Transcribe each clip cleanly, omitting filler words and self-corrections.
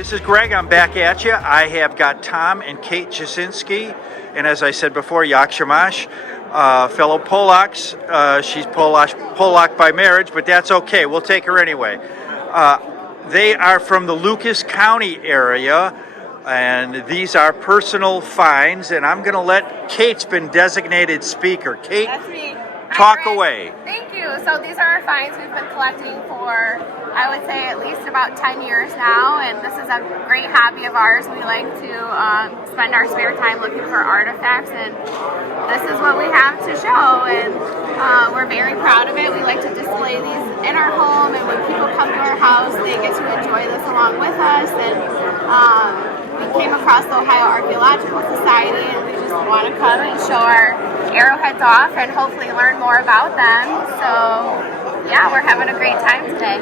This is Greg. I'm back at you. I have got Tom and Kate Jasinski, and as I said before, Yak Shamash, fellow Polacks. She's Polak by marriage, but that's okay. We'll take her anyway. They are from the Lucas County area, and these are personal finds, and I'm going to let Kate's been designated speaker. Kate, that's me. Talk away. Thank you. So these are our finds we've been collecting for, I would say, at least about 10 years now, and this is a great hobby of ours. We like to spend our spare time looking for artifacts, and this is what we have to show, and we're very proud of it. We like to display these in our home, and when people come to our house, they get to enjoy this along with us, and we came across the Ohio Archaeological Society, and we just want to come and show our arrowheads off and hopefully learn more about them. So yeah, we're having a great time today.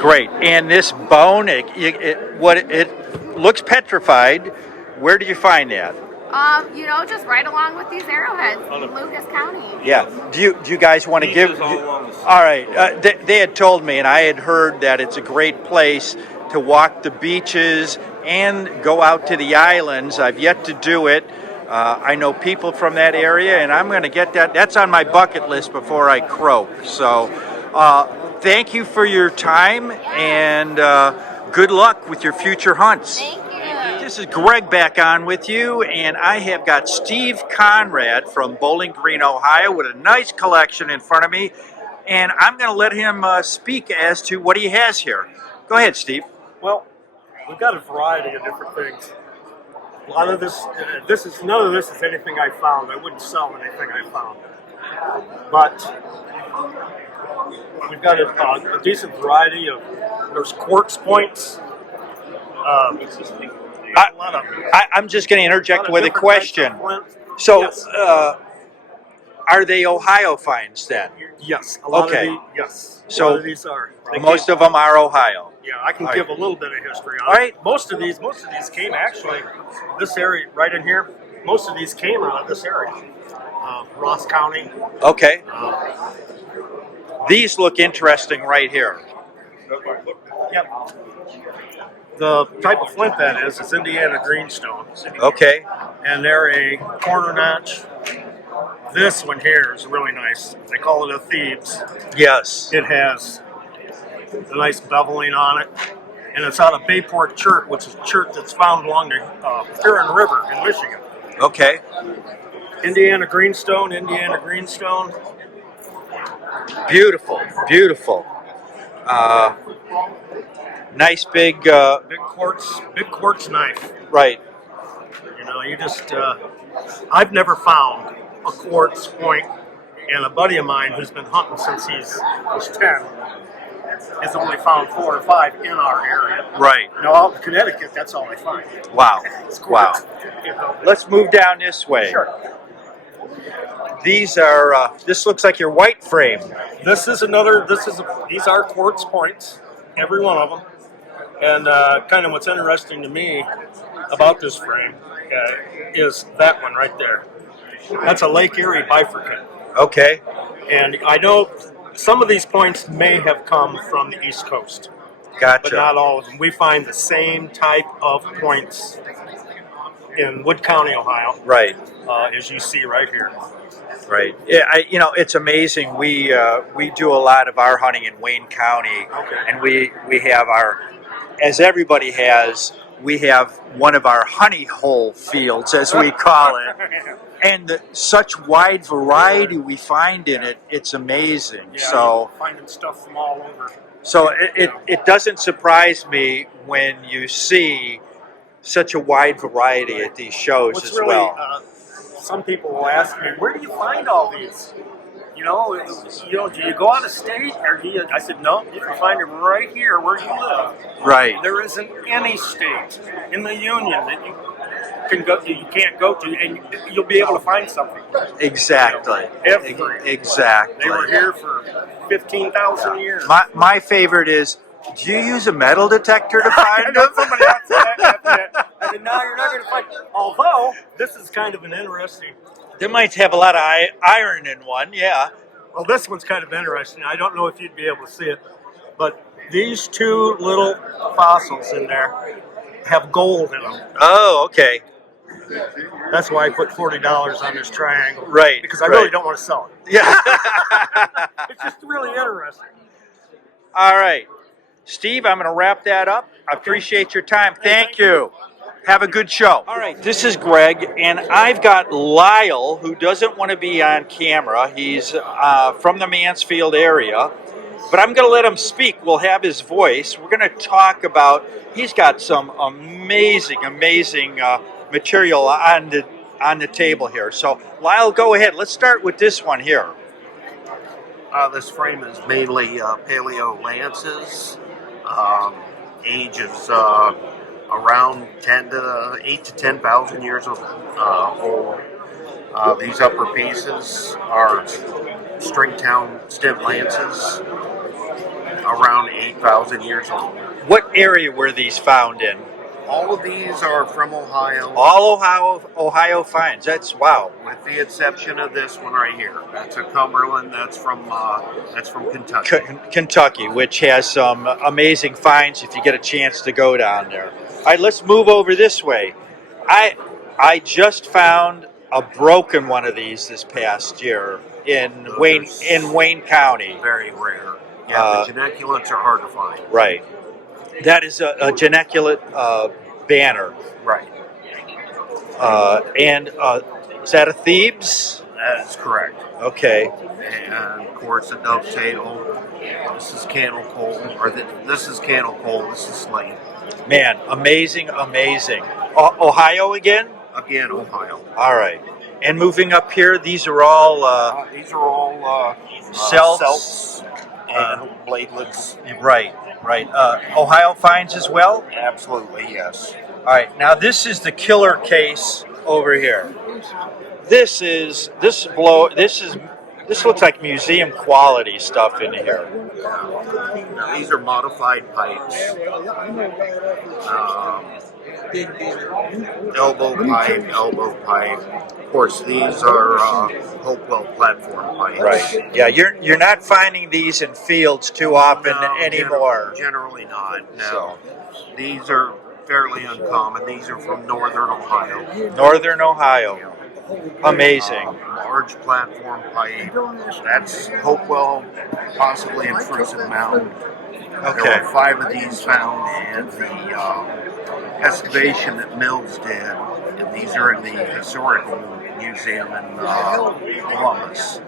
Great. And this bone, it looks petrified. Where did you find that? Just right along with these arrowheads in Lucas County. Yeah. Do you guys want to give? All right. They had told me, and I had heard that it's a great place to walk the beaches and go out to the islands. I've yet to do it. I know people from that area, and I'm going to get that. That's on my bucket list before I croak. So thank you for your time, and good luck with your future hunts. Thank you. This is Greg back on with you, and I have got Steve Conrad from Bowling Green, Ohio, with a nice collection in front of me, and I'm going to let him speak as to what he has here. Go ahead, Steve. Well, we've got a variety of different things. A lot of none of this is anything I found. I wouldn't sell anything I found. But we've got a decent variety of, there's quartz points. I'm just going to interject with a question. So, yes. Are they Ohio finds then? Yes. A lot Okay. a lot of these are. Most of them are Ohio. Yeah, I can give a little bit of history on All right. it. Most of these came actually, this area right in here, most of these came out of this area. Ross County. Okay. These look interesting right here. Yep. The type of flint that is Indiana greenstone. Okay. And they're a corner notch. This one here is really nice. They call it a Thebes. Yes. It has a nice beveling on it. And it's out of Bayport Church, which is a church that's found along the Huron River in Michigan. Okay. Indiana greenstone. Beautiful. Nice big. Big quartz knife. Right. You know, you just, I've never found a quartz point, and a buddy of mine who's been hunting since he was 10 has only found 4 or 5 in our area. Right. Now, out in Connecticut, that's all I find. Wow. It's Wow. quartz. You know. Let's move down this way. Sure. These are. This looks like your white frame. These are quartz points, every one of them. And kind of what's interesting to me about this frame is that one right there. That's a Lake Erie bifurcate. Okay. And I know some of these points may have come from the East Coast, Gotcha. but not all of them. We find the same type of points in Wood County, Ohio, Right. As you see right here. Right. Yeah. It's amazing. We do a lot of our hunting in Wayne County, and we have as everybody has, we have one of our honey hole fields, as we call it, and such wide variety we find in it. It's amazing. Yeah, so finding stuff from all over. So it doesn't surprise me when you see such a wide variety at these shows What's as really, well. Some people will ask me, where do you find all these? Do you go out of state, or do you? I said, no, you can find them right here where you live. Right. There isn't any state in the union that you can't go to, and you'll be able to find something. Exactly. Exactly. They were here for 15,000 years. My favorite is, do you use a metal detector to find them? Somebody else said that. I said, no, you're not going to find. Although this is kind of an interesting. They might have a lot of iron in one, yeah. Well, this one's kind of interesting. I don't know if you'd be able to see it, but these two little fossils in there have gold in them. Oh, okay. That's why I put $40 on this triangle. Right. Because I really don't want to sell it. Yeah. It's just really interesting. All right. Steve, I'm going to wrap that up. I appreciate your time. Thank you. Have a good show. All right, this is Greg, and I've got Lyall, who doesn't want to be on camera. He's from the Mansfield area, but I'm going to let him speak. We'll have his voice. We're going to talk about, he's got some amazing material on the table here. So, Lyall, go ahead. Let's start with this one here. This frame is mainly paleo lances. Age is around 8 to 10,000 years old. These upper pieces are Stringtown stem lances, around 8,000 years old. What area were these found in? All of these are from Ohio. All Ohio finds. That's wow. With the exception of this one right here. That's a Cumberland. That's from Kentucky. Kentucky, which has some amazing finds if you get a chance to go down there. All right, let's move over this way. I just found a broken one of these this past year in Wayne County. Very rare. Yeah, the geneculates are hard to find. Right. That is a geniculate banner. Right. And is that a Thebes? That is correct. Okay. And of course, a dovetail. This is cannel coal, this is cannel coal. This is slate. Man, amazing. Ohio again? Again, Ohio. All right. And moving up here, these are all celts and bladelets. Right. Ohio finds as well? Absolutely, yes. All right. Now this is the killer case over here. This looks like museum quality stuff in here. Now, these are modified pipes. Elbow pipe. Of course, these are Hopewell platform pipes. Right. Yeah, you're not finding these in fields too often anymore. Generally not. No. So. These are fairly uncommon. These are from northern Ohio. Northern Ohio. Amazing. Large platform pipe. That's Hopewell, possibly intrusive mound. Okay. There were 5 of these found in the excavation that Mills did, and these are in the Historical Museum in Columbus.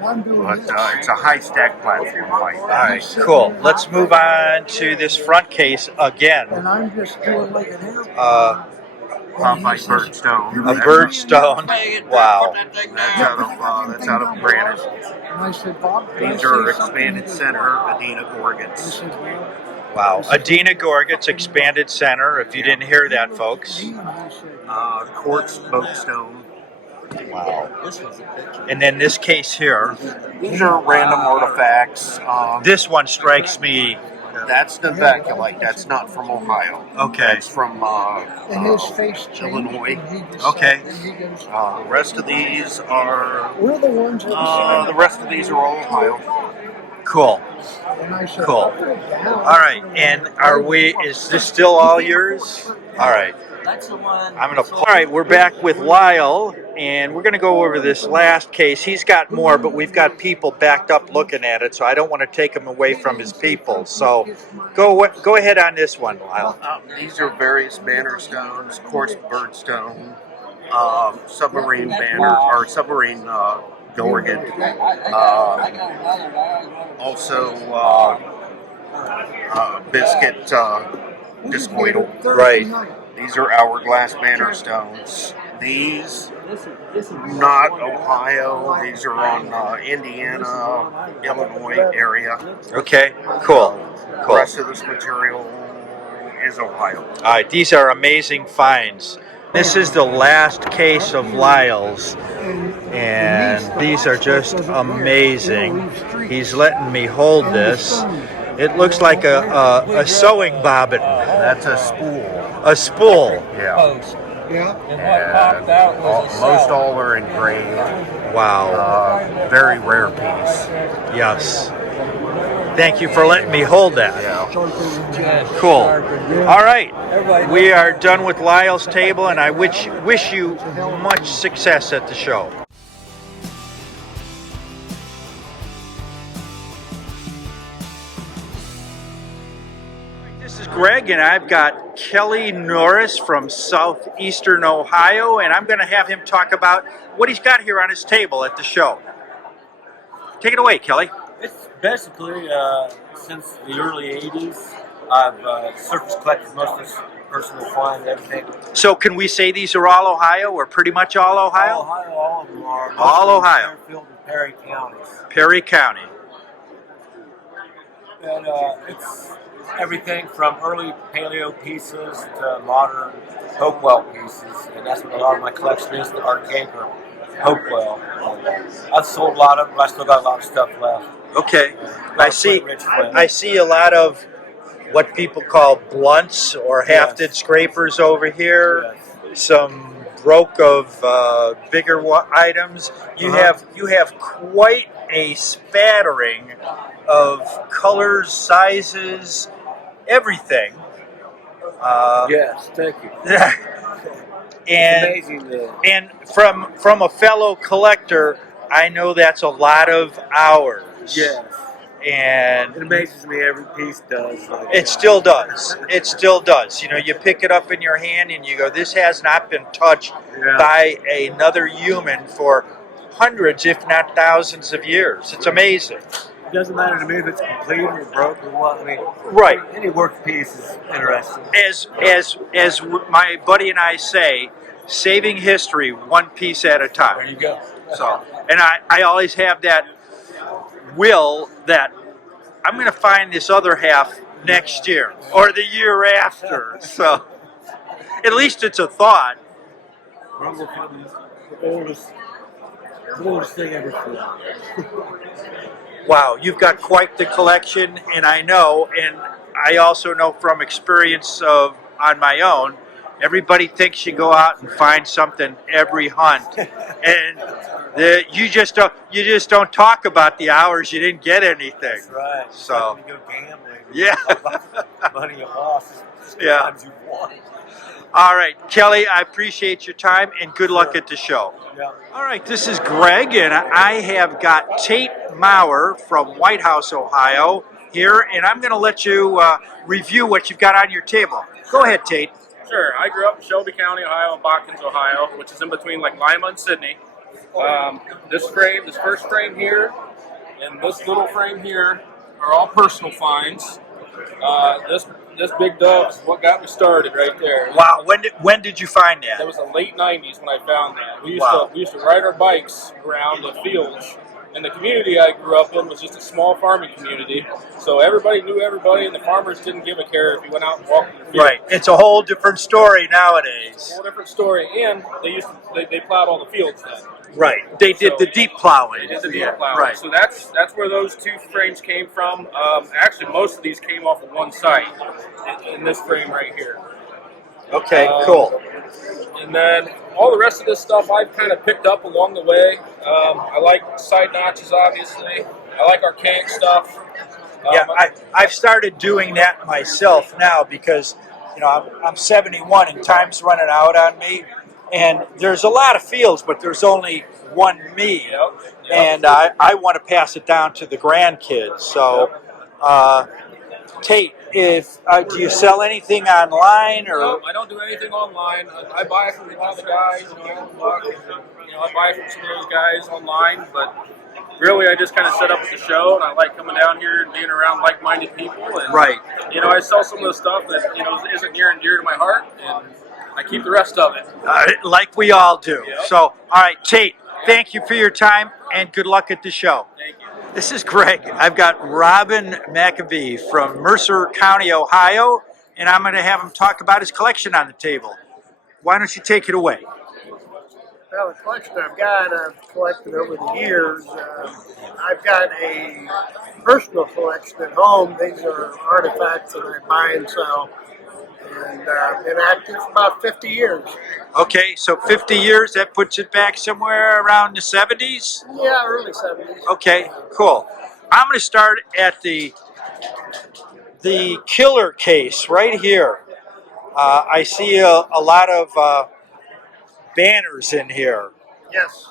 But it's a high stack platform pipe. All right, cool. Let's move on to this front case again. Popeye birdstone. A birdstone. Wow. That's out of granite. These are expanded center Adena gorgets. Wow. Adena gorgets, expanded center, if you didn't hear that, folks. Quartz boatstone. Wow. And then this case here. These are random artifacts. This one strikes me. That's Novaculite. That's not from Ohio. Okay. It's from Illinois. Okay. The rest of these are. The rest of these are all Ohio. Cool. All right. And is this still all yours? All right. All right, we're back with Lyall, and we're going to go over this last case. He's got more, but we've got people backed up looking at it, so I don't want to take him away from his people. So go ahead on this one, Lyall. These are various banner stones, quartz birdstone, submarine banner, or submarine gorget. Also, biscuit discoidal. Right. These are hourglass banner stones. These, not Ohio. These are on Indiana, Illinois area. Okay, cool. The rest of this material is Ohio. All right, these are amazing finds. This is the last case of Lyall's, and these are just amazing. He's letting me hold this. It looks like a sewing bobbin. That's a spool. A spool. Yeah. Most all are engraved. Wow. Very rare piece. Yes. Thank you for letting me hold that. Yeah. Cool. All right. We are done with Lyall's table, and I wish you much success at the show. This is Greg, and I've got Kelly Norris from southeastern Ohio, and I'm going to have him talk about what he's got here on his table at the show. Take it away, Kelly. It's basically, since the early 80s, I've surface collected most of this personal find, everything. So can we say these are all Ohio, or pretty much all Ohio? All of them are. All Ohio. Fairfield and Perry counties. Perry County. And it's everything from early paleo pieces to modern Hopewell pieces. And that's what a lot of my collection is, the Archaeological Hopewell. I've sold a lot of them, but I still got a lot of stuff left. Okay. I see a lot of what people call blunts or hafted scrapers over here. Yes. Some broke of bigger items. You have quite a spattering of colors, sizes, everything. Yes, thank you. And it's amazing. And from a fellow collector, I know that's a lot of hours. Yes. And It amazes me every piece does. it still does. It still does. You know, you pick it up in your hand and you go, this has not been touched by another human for hundreds, if not thousands of years. It's amazing. It doesn't matter to me if it's complete or broke or what. I mean, Right. Any work piece is interesting. As my buddy and I say, saving history one piece at a time. There you go. So, and I always have that will that I'm going to find this other half next year or the year after. So, at least it's a thought. Rumble from the oldest thing ever filmed. Wow, you've got quite the collection, and I know, and I also know from experience of on my own, everybody thinks you go out and find something every hunt, and you just don't talk about the hours you didn't get anything. That's right. So When you go gambling, yeah, money you lost. Yeah. Sometimes you won. All right, Kelly, I appreciate your time and good luck at the show. Yeah. All right, this is Greg, and I have got Tate Mau from White House, Ohio, here, and I'm going to let you review what you've got on your table. Go ahead, Tate. Sure. I grew up in Shelby County, Ohio, and Hawkins, Ohio, which is in between like Lima and Sydney. This first frame here, and this little frame here are all personal finds. This big dog's what got me started right there. Wow, when did you find That that? was the late '90s when I found that. We used to ride our bikes around the fields, and the community I grew up in was just a small farming community. So everybody knew everybody, and the farmers didn't give a care if you went out and walked in the field. Right, it's a whole different story nowadays. Whole different story, and they plowed all the fields then. Right, they did the deep plowing. They did the deep plowing. Right. So that's where those two frames came from. Actually, most of these came off of one site in this frame right here. Okay, cool. And then all the rest of this stuff I've kind of picked up along the way. I like side notches, obviously. I like archaic stuff. Yeah, I've started doing that myself now because, you know, I'm 71 and time's running out on me. And there's a lot of fields, but there's only one me. Yep. And I want to pass it down to the grandkids. So, Tate, do you sell anything online or? No, I don't do anything online. I buy from one of the guys. I buy from some of those guys online, but really I just kind of set up at the show, and I like coming down here and being around like-minded people. And, Right. I sell some of the stuff that isn't near and dear to my heart, and I keep the rest of it. Like we all do. Yep. So, all right, Tate, thank you for your time and good luck at the show. Thank you. This is Greg. I've got Robin McAvee from Mercer County, Ohio, and I'm going to have him talk about his collection on the table. Why don't you take it away? Well, the collection I've collected over the years. I've got a personal collection at home. These are artifacts that I buy and sell. And I've been active for about 50 years. Okay, so 50 years, that puts it back somewhere around the 70s? Yeah, early 70s. Okay, cool. I'm going to start at the the killer case right here. I see a lot of banners in here. Yes.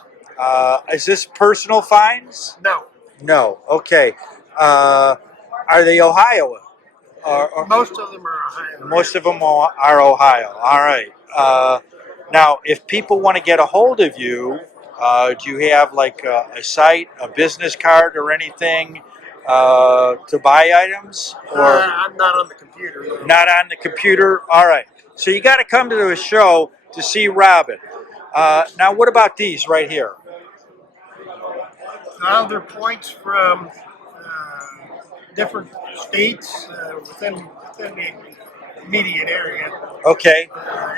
Is this personal finds? No. No. Okay. Are they Ohio? Most of them are Ohio. Most of them are Ohio. All right. Now, if people want to get a hold of you, do you have like a site, a business card, or anything to buy items? Or I'm not on the computer. No. not on the computer? All right. So you got to come to a show to see Robin. Now, what about these right here? They're points from different states within the immediate area. Okay.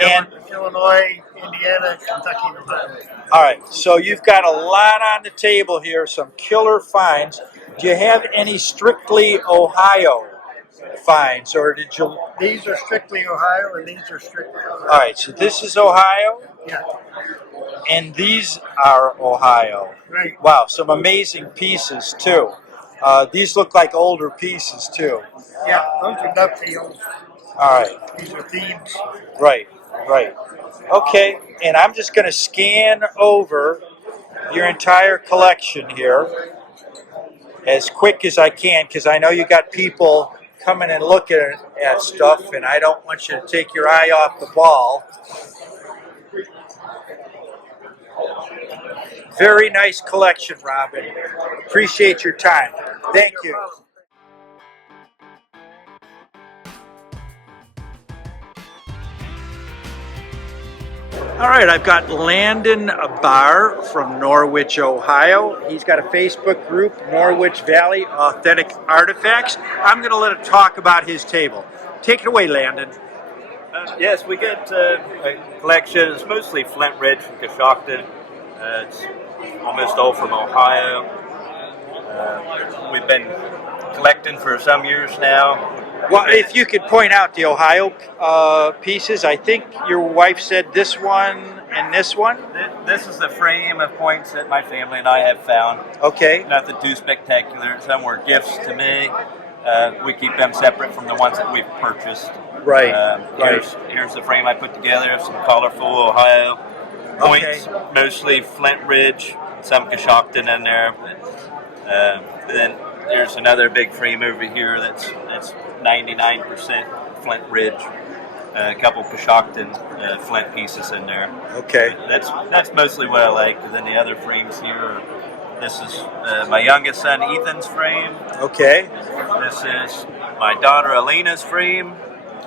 And Illinois, Indiana, Kentucky, and Ohio. all right. So you've got a lot on the table here, some killer finds. Do you have any strictly Ohio finds, or did you? These are strictly Ohio, and these are strictly Ohio. All right. So this is Ohio, Yeah, and these are Ohio. right. Wow, some amazing pieces too. These look like older pieces too. Yeah, those are ducktails. All right. These are thieves. Right. Right. Okay. And I'm just going to scan over your entire collection here as quick as I can, because I know you got people coming and looking at stuff, and I don't want you to take your eye off the ball. Very nice collection, Robin. Appreciate your time. Thank you. All right, I've got Landon Bar from Norwich, Ohio. He's got a Facebook group, Norwich Valley Authentic Artifacts. I'm going to let him talk about his table. Take it away, Landon. Yes, we get a collection. It's mostly Flint Ridge from Coshocton. It's almost all from Ohio. We've been collecting for some years now. Well, if you could point out the Ohio pieces, I think your wife said this one and this one. This is the frame of points that my family and I have found. Okay. Nothing too spectacular. Some were gifts to me. We keep them separate from the ones that we've purchased. Right. Here's the frame I put together of some colorful Ohio points, mostly Flint Ridge, some Coshocton in there. Then there's another big frame over here that's 99% Flint Ridge. A couple Coshocton flint pieces in there. Okay. That's mostly what I like. And then the other frames here. This is my youngest son Ethan's frame. Okay. This is my daughter Alina's frame.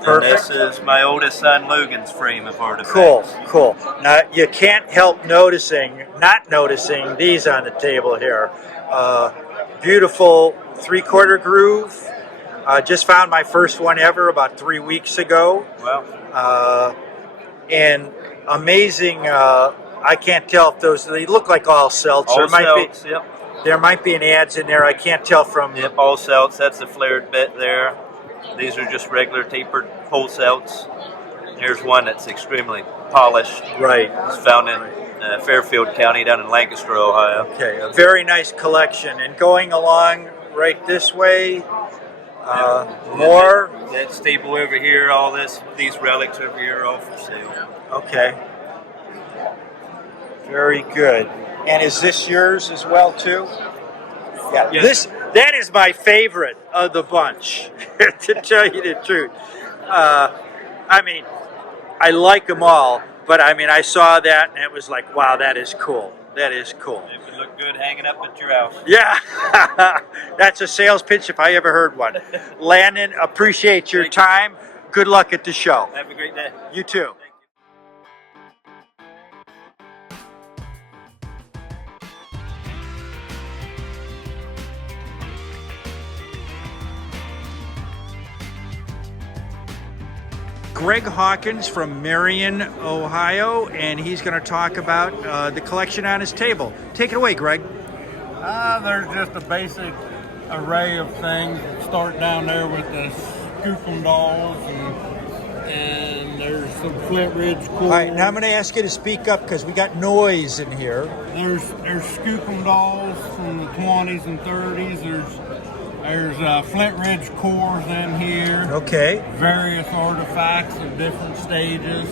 Perfect. And this is my oldest son Logan's frame of artifacts. Cool. Now you can't help not noticing these on the table here. Beautiful 3/4 groove. Just found my first one ever about 3 weeks ago. Well, and amazing. I can't tell if they look like all celts. all celts, yep. There might be an adze in there. I can't tell from. Yep, all celts. That's the flared bit there. These are just regular tapered pole celts. Here's one that's extremely polished. Right. It's found in Fairfield County down in Lancaster, Ohio. Okay, a very nice collection. And going along right this way, more. That staple over here, these relics over here are all for sale. Okay. Very good. And is this yours as well too? Yeah. Yes. That is my favorite of the bunch, to tell you the truth. I mean, I like them all, but I mean, I saw that and it was like, wow, that is cool. That is cool. It would look good hanging up at your house. Yeah, that's a sales pitch if I ever heard one. Landon, appreciate your time. Good luck at the show. Have a great day. You too. Greg Hawkins from Marion, Ohio, and he's going to talk about the collection on his table. Take it away, Greg. There's just a basic array of things. Start down there with the Skookum dolls, and there's some Flint Ridge cores. All right, now I'm going to ask you to speak up because we got noise in here. There's Skookum dolls from the 20s and 30s. There's There's Flint Ridge cores in here. Okay. Various artifacts of different stages.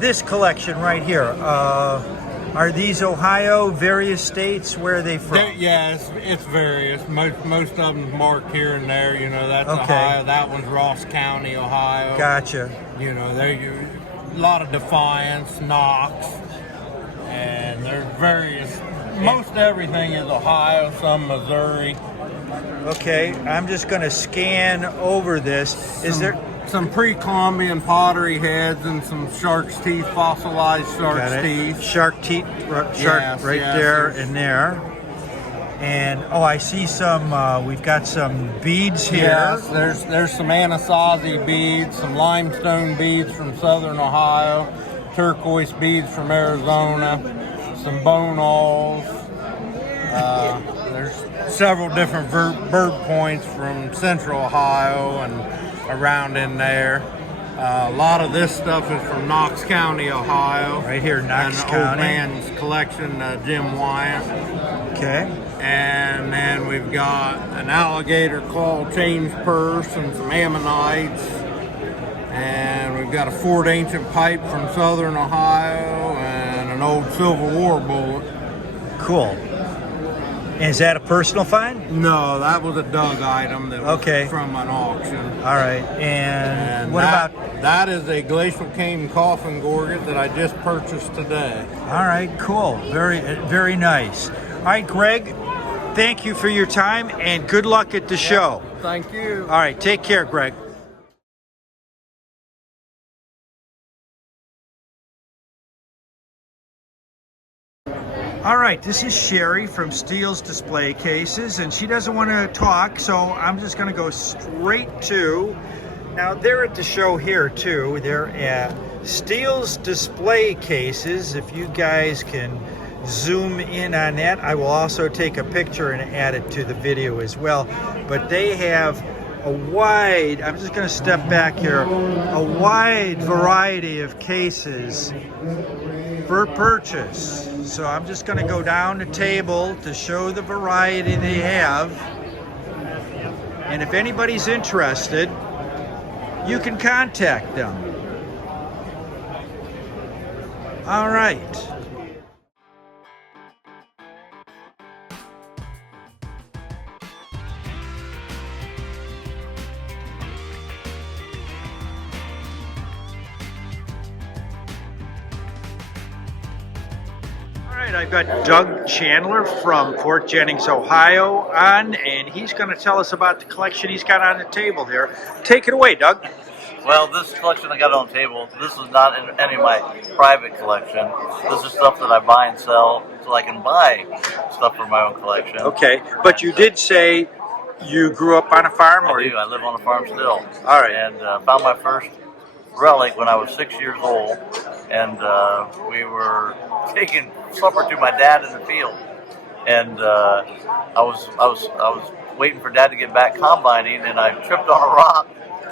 This collection right here, are these Ohio, various states? Where are they from? Yeah, it's various. Most of them marked here and there. You know, that's Okay. Ohio. That one's Ross County, Ohio. Gotcha. You know, a lot of Defiance, Knox, and there's various. Most everything is Ohio, some Missouri. Okay, I'm just going to scan over this. Is there some pre-Columbian pottery heads and some shark's teeth, fossilized shark's teeth? Shark teeth, Yes, right yes, there yes. and there. And I see some. We've got some beads here. Yes, there's some Anasazi beads, some limestone beads from southern Ohio, turquoise beads from Arizona, some bone awls. There's several different bird points from central Ohio and around in there. A lot of this stuff is from Knox County, Ohio. Right here, Knox and County. Old man's collection, Jim Wyatt. Okay. And then we've got an alligator claw change purse and some ammonites. And we've got a Fort Ancient pipe from southern Ohio and an old Civil War bullet. Cool. And is that a personal find? No, that was a dug item that was Okay. from an auction. All right. And what that, about? That is a glacial cane coffin gorget that I just purchased today. All right. Cool. Very, very nice. All right, Greg. Thank you for your time and good luck at the show. Thank you. All right. Take care, Greg. All right, this is Sherry from Steele's Display Cases, and she doesn't want to talk, so I'm just going to go straight to. Now, they're at the show here, too. They're at Steele's Display Cases. If you guys can zoom in on that, I will also take a picture and add it to the video as well. But they have a wide, I'm just going to step back here, a wide variety of cases for purchase. So I'm just going to go down the table to show the variety they have. And if anybody's interested, you can contact them. All right. I've got Doug Chandler from Fort Jennings, Ohio on, and he's going to tell us about the collection he's got on the table here. Take it away, Doug. Well, this collection I got on the table, this is not in any of my private collection. This is stuff that I buy and sell so I can buy stuff for my own collection. Okay, but you did say you grew up on a farm? I do. I live on a farm still. All right. And found my first relic when I was 6 years old, and we were taking supper to my dad in the field, and I was waiting for Dad to get back combining, and I tripped on a rock,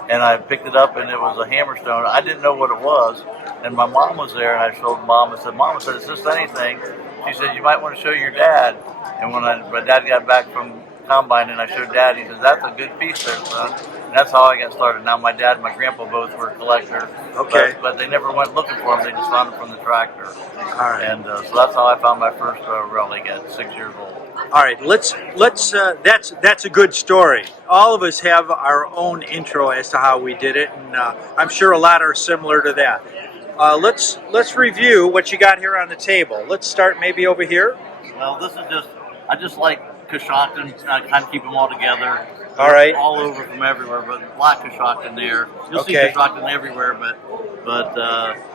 and I picked it up, and it was a hammerstone. I didn't know what it was, and my mom was there, and I showed Mom. I said, "Mom," I said, "is this anything?" She said, "You might want to show your dad." And when my dad got back from combining, I showed Dad. He said, "That's a good piece there, son." And that's how I got started. Now my dad and my grandpa both were collectors. Okay. But they never went looking for them. They just found them from the tractor. All right. And so that's how I found my first relic at 6 years old. All right, let's. That's a good story. All of us have our own intro as to how we did it, and I'm sure a lot are similar to that. Let's review what you got here on the table. Let's start maybe over here. Well, this is I just like Coshocton. I kind of keep them all together. All right. All over from everywhere, but a lot of Coshocton there. You'll see Okay. Coshocton everywhere, but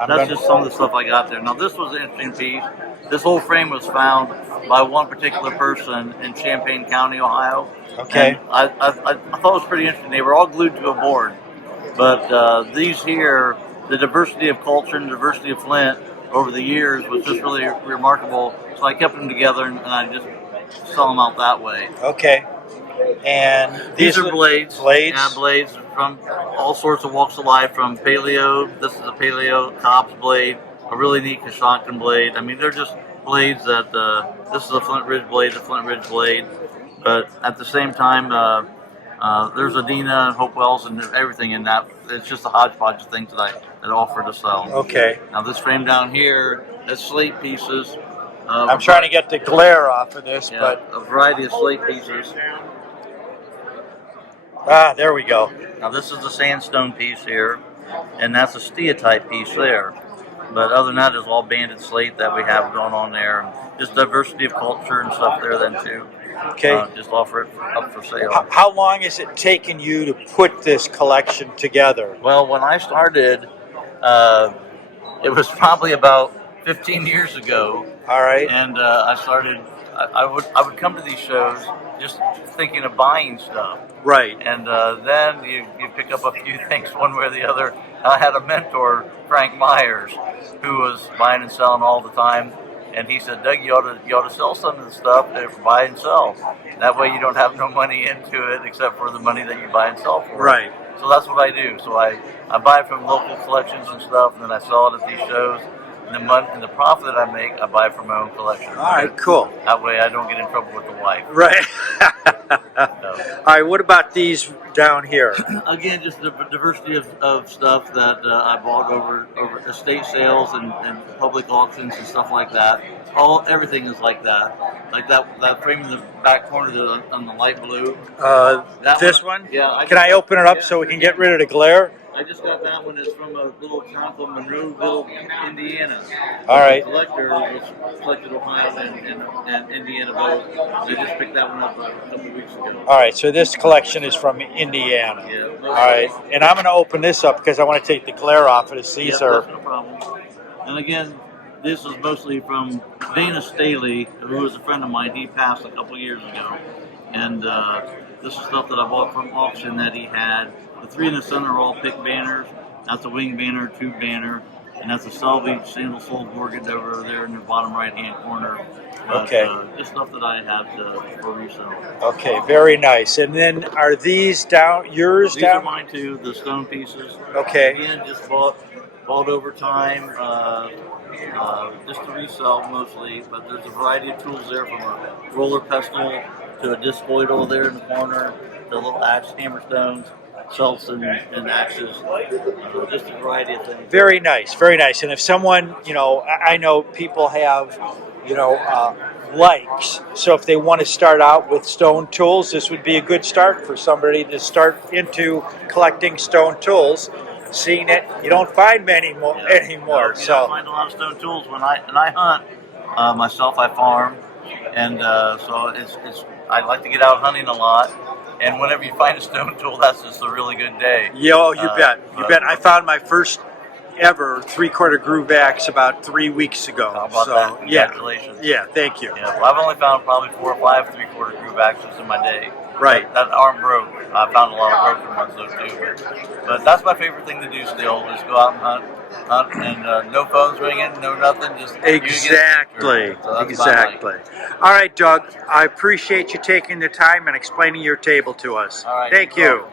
that's just some of the stuff I got there. Now, this was an interesting piece. This whole frame was found by one particular person in Champaign County, Ohio. Okay. And I thought it was pretty interesting. They were all glued to a board, but these here, the diversity of culture and diversity of Flint over the years was just really remarkable. So I kept them together, and I just sell them out that way. Okay. And These are blades. Blades. Yeah, blades from all sorts of walks of life, from paleo. This is a paleo Cobb's blade, a really neat Coshocton blade. I mean, they're just blades that, this is a Flint Ridge blade, but at the same time, there's Adina and Hopewells and everything in that. It's just a hodgepodge of things that I offer to sell. Okay. Now this frame down here, that's slate pieces. I'm trying to get the glare off of this, Yeah, but a variety of slate pieces. there we go. Now this is the sandstone piece here, and that's a steatite piece there. But other than that, it's all banded slate that we have going on there. And just diversity of culture and stuff there then too. Okay. Just offer it up for sale. How long has it taken you to put this collection together? Well, when I started, it was probably about 15 years ago. All right. And I started. I would come to these shows just thinking of buying stuff. Right. And then you pick up a few things one way or the other. I had a mentor, Frank Myers, who was buying and selling all the time. And he said, Doug, you ought to sell some of the stuff for buy and sell. That way you don't have no money into it except for the money that you buy and sell for. Right. So that's what I do. So I buy from local collections and stuff, and then I sell it at these shows. And the profit that I make, I buy from my own collection. All right, cool. That way I don't get in trouble with the wife. Right. All right, what about these down here? Again, just the diversity of stuff that I bought over estate sales and public auctions and stuff like that. Everything is like that. Like that frame in the back corner on the light blue. This one? Yeah. Can I open it up so we can get rid of the glare? I just got that one. It's from a little town called Monroeville, Indiana. All right. The collector was collected Ohio and Indiana both. I just picked that one up a couple weeks ago. All right, so this collection is from Indiana. Yeah. All right, and I'm going to open this up because I want to take the glare off of this. These are. That's no problem. And again, this is mostly from Dana Staley, who was a friend of mine. He passed a couple years ago. And this is stuff that I bought from auction that he had. The three in the center are all pick banners. That's a wing banner, tube banner, and that's a salvage single sold organ over there in the bottom right-hand corner. But, okay. Just stuff that I have for resale. Okay, very nice. And then are these down? Yours These down? are mine too. The stone pieces. Okay. Again, just bought over time, just to resell mostly. But there's a variety of tools there, from a roller pestle to a discoidal there in the corner, to little axe hammer stones. Celts and axes, just a variety of things. Very nice, very nice. And if someone, I know people have, likes. So if they want to start out with stone tools, this would be a good start for somebody to start into collecting stone tools. Seeing it, you don't find many anymore. I find a lot of stone tools when I hunt myself. I farm, and so it's I like to get out hunting a lot. And whenever you find a stone tool, that's just a really good day. Yeah, you bet. You bet. I found my first ever 3/4 groove axe about 3 weeks ago. How about that? Congratulations. Yeah, thank you. Yeah, well, I've only found probably 4 or 5 3/4 groove axes in my day. Right. That arm broke. I found a lot of broken ones though too. But that's my favorite thing to do still, is go out and hunt and no phones ringing, no nothing, just exactly. So exactly. All right, Doug, I appreciate you taking the time and explaining your table to us. All right, Thank you.